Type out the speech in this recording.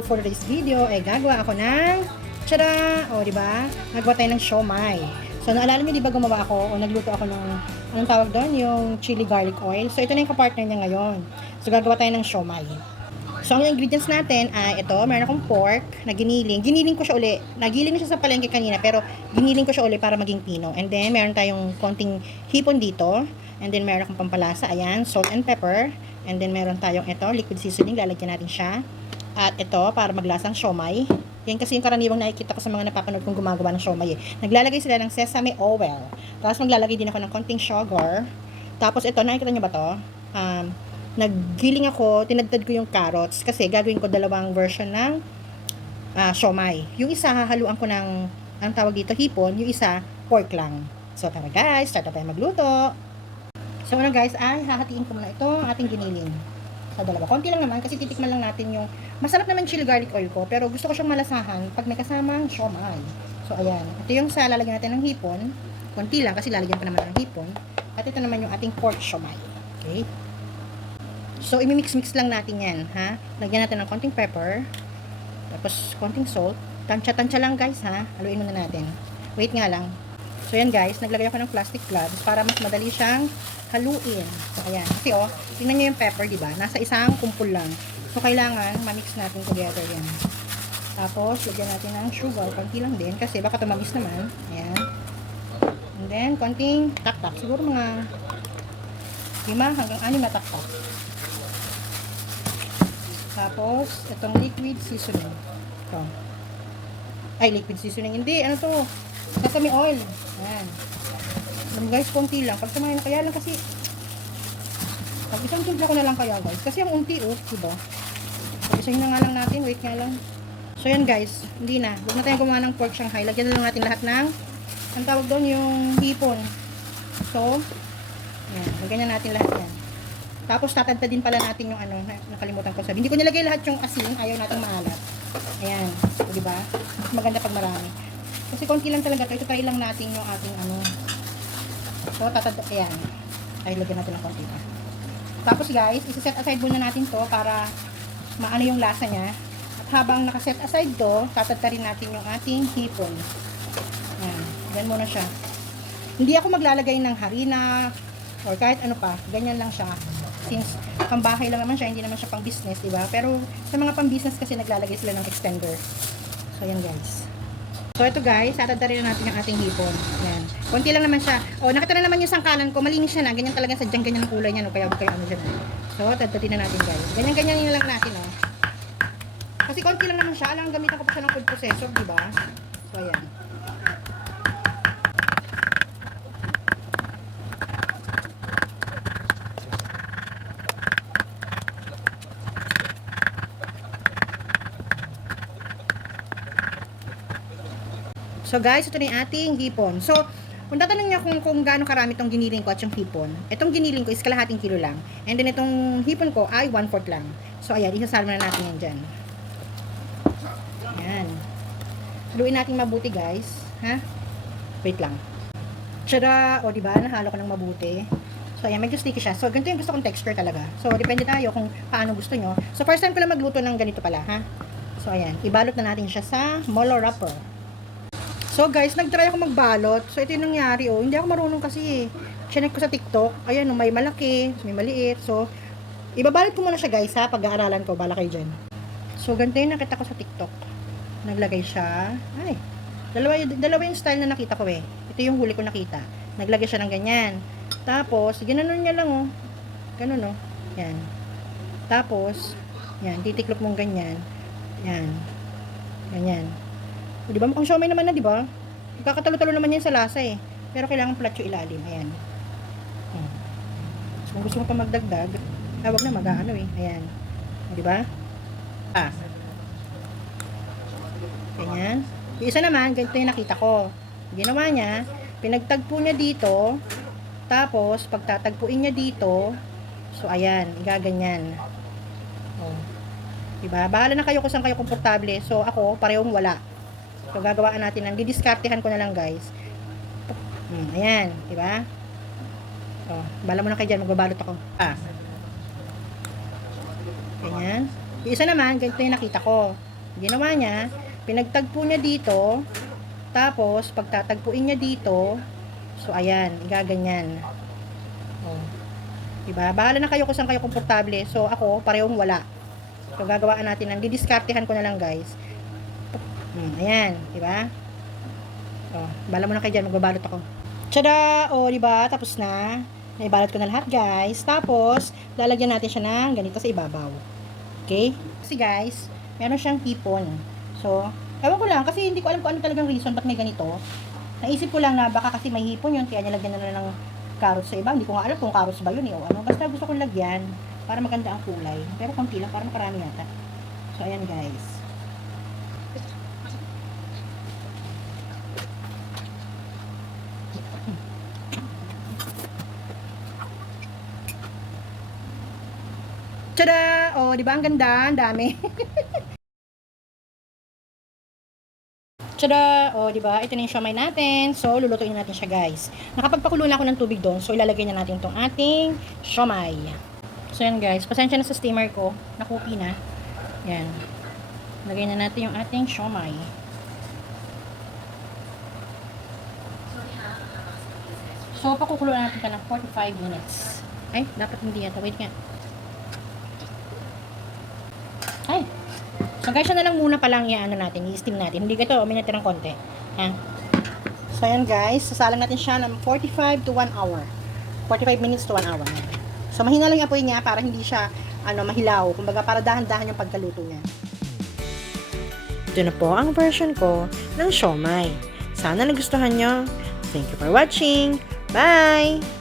So, for this video, gagawa ako ng tara! O, di ba? Nagawa tayo ng siomai. So, naalala niyo, di ba gumawa ako o nagluto ako ng, anong tawag doon? Yung chili garlic oil. So, ito na yung kapartner niya ngayon. So, gagawa tayo ng siomai. So, ang ingredients natin ay ito, meron akong pork na giniling. Giniling ko siya uli. Nagiling na siya sa palengke kanina, pero giniling ko siya uli para maging pino. And then, meron tayong konting hipon dito. And then, meron akong pampalasa. Ayan, salt and pepper. And then, meron tayong ito, liquid seasoning. Lalagyan natin siya. At ito, para maglasang siomai. Yan kasi yung karaniwang nakikita ko sa mga napapanood kong gumagawa ng siomai. Naglalagay sila ng sesame oil. Tapos, maglalagay din ako ng konting sugar. Tapos, ito, nakikita nyo ba to? Naggiling ako, tinadtad ko yung carrots kasi gagawin ko dalawang version ng siomai. Yung isa hahaluan ko ng ang tawag dito hipon, yung isa pork lang. So tara guys, start na tayo magluto. So ano guys, ay hahatiin ko muna ito ating giniling. Sa dalawa. Konti lang naman kasi titikman lang natin yung masarap naman chili garlic oil ko, pero gusto ko siyang malasahan pag may kasamang siomai. So ayan, ito yung sa lalagyan natin ng hipon. Konti lang kasi lalagyan pa naman ng hipon. At ito naman yung ating pork siomai. Okay? So, imimix-mix lang natin yan, ha? Lagyan natin ng konting pepper. Tapos, konting salt. Tansya-tansya lang, guys, ha? Haluin muna natin. Wait nga lang. So, yan, guys. Naglagay ako ng plastic gloves para mas madali siyang haluin. So, ayan. Kasi, oh, tingnan nyo yung pepper, diba? Nasa isang kumpul lang. So, kailangan mamix natin together yan. Tapos, lagyan natin ng sugar. Konti lang din. Kasi, baka tumamis naman. Ayan. And then, konting tak-tak. Siguro mga 5 hanggang 6 na tak-tak. Tapos, itong liquid seasoning. Ito. Ay, liquid seasoning. Hindi, ano to? Sesame oil. Ayan. Guys, konti lang. Pag samahin na, kaya lang kasi, pag isang timpla ko na lang kaya, guys. Kasi ang unti, oh, diba? Pag isahin na nga lang natin, wait nga lang. So, yan, guys. Hindi na. Huwag na tayong gumawa ng pork shanghai. Lagyan na lang natin lahat ng, ang tawag doon, yung hipon. So, yan. Lagyan na natin lahat yan. Tapos tatadta din pala natin yung ano, nakalimutan ko sabihin. Hindi ko nilagay lahat yung asin, ayaw nating maalat. Ayan, so, di ba? Mas maganda pag marami. Kasi konti lang talaga 'to. Ito try lang natin yung ating ano. So tatadta, ayan. Ay lagyan natin ng konti pa. Tapos guys, i-set aside muna natin 'to para maano yung lasa niya. At habang naka-set aside 'to, tatadta rin natin yung ating hipon. Ayan, ganyan muna siya. Hindi ako maglalagay ng harina or kahit ano pa, ganyan lang siya. Since pambahay lang naman siya, hindi naman siya pang business, diba? Pero sa mga pang business kasi naglalagay sila ng extender. So yan guys. So ito guys, tatadarin na natin yung ating hipon. Yan. Konti lang naman siya. O nakita na naman yung sangkalan ko, malinis siya na. Ganyan talaga sadyang ganyan ang kulay niya, no? Kaya ano dyan. So tadarin na natin guys. Ganyan lang natin, oh. Kasi konti lang naman siya. Alang gamitan ko pa siya ng food processor, diba? So ayan. So guys, ito na yung ating hipon. So, kung tatanong niya kung gaano karami itong giniling ko at yung hipon, itong giniling ko is kalahating kilo lang. And then itong hipon ko ay 1/4 lang. So ayan, isasama na natin yan dyan. Ayan. Haluin natin mabuti guys. Ha? Wait lang. Tiyara! O diba, nahalo ko ng mabuti. So ayan, medyo sticky siya. So ganito yung gusto kong texture talaga. So depende tayo kung paano gusto nyo. So first time ko lang magluto ng ganito pala, ha? So ayan, ibalot na natin siya sa molo wrapper. So guys, nag-try ako magbalot. So ito yung nangyari, oh. Hindi ako marunong kasi, chinek ko sa TikTok. Ayan, oh, may malaki, may maliit. So, ibabalot ko muna siya guys, ha. Pag-aaralan ko, bala kayo dyan. So, ganito yung nakita ko sa TikTok. Naglagay siya. Ay, dalawa yung style na nakita ko eh. Ito yung huli ko nakita. Naglagay siya ng ganyan. Tapos, ginanon niya lang, oh. Ganun, oh. Yan. Tapos, yan, titiklop mong ganyan. Yan. Ganyan. O, diba? Mukhang siomai naman na, diba? Kakatalo-talo naman yan sa lasa eh. Pero kailangan flat yung ilalim. Ayan. So, kung gusto mo pa magdagdag, wag na mag-ano eh. Ayan. O, diba? Ganyan. Yung isa naman, ganito yung nakita ko. Ginawa niya, pinagtagpo niya dito, tapos, pagtatagpuin niya dito, so, ayan, igaganyan. O. Diba? Bahala na kayo kung saan kayo komportable. So, ako, parehong wala. So, gagawaan natin ng didiskartehan ko na lang, guys. Ayan, di ba? So, bala mo na kayo dyan, magbabalot ako. Ganyan. Yung isa naman, ganito yung nakita ko. Ginawa niya, pinagtagpo niya dito, tapos pagtatagpuin niya dito, so ayan, igaganyan. Oh. Diba? Bahala na kayo kung saan kayo komportable. So ako, parehong wala. So gagawaan natin ng didiskartehan ko na lang guys. Ayan, diba? So, bala mo na kayo dyan, magbabalot ako. Tada! O, diba? Tapos na. Naibalot ko na lahat guys. Tapos, lalagyan natin siya ng ganito sa ibabaw. Okay? Kasi guys, meron siyang hipon. So, ewan ko lang, kasi hindi ko alam kung ano talagang reason ba't may ganito. Naisip ko lang na baka kasi may hipon yun, kaya nilagyan na lang ng carrots sa iba. Hindi ko nga alam kung carrots ba yun o ano. Basta gusto kong lagyan para maganda ang kulay. Pero konti lang, para makarami yata. So, ayan guys. Tada! O, di ba ang ganda? Ang dami. Tada! O, di ba? Ito na yung siomai natin. So, lulutuin natin siya, guys. Nakapagpakulo na ako ng tubig doon. So, ilalagay na natin itong ating siomai. So, yan, guys. Pasensya na sa steamer ko. Nakupi na. Yan. Lagay na natin yung ating siomai. So, pakukulo natin ka ng 45 minutes. Ay, dapat hindi yata. Wait nga. Ay. So guys, na lang muna palang i-ano natin, i-steam natin. Hindi ito, uminit ng konti. Ha? So ayan guys, sasalang natin siya ng 45 to 1 hour. 45 minutes to 1 hour. So mahina lang yung apoy niya para hindi siya mahilaw. Kumbaga para dahan-dahan yung pagkaluto niya. Ito na po ang version ko ng siomai. Sana nagustuhan nyo. Thank you for watching. Bye!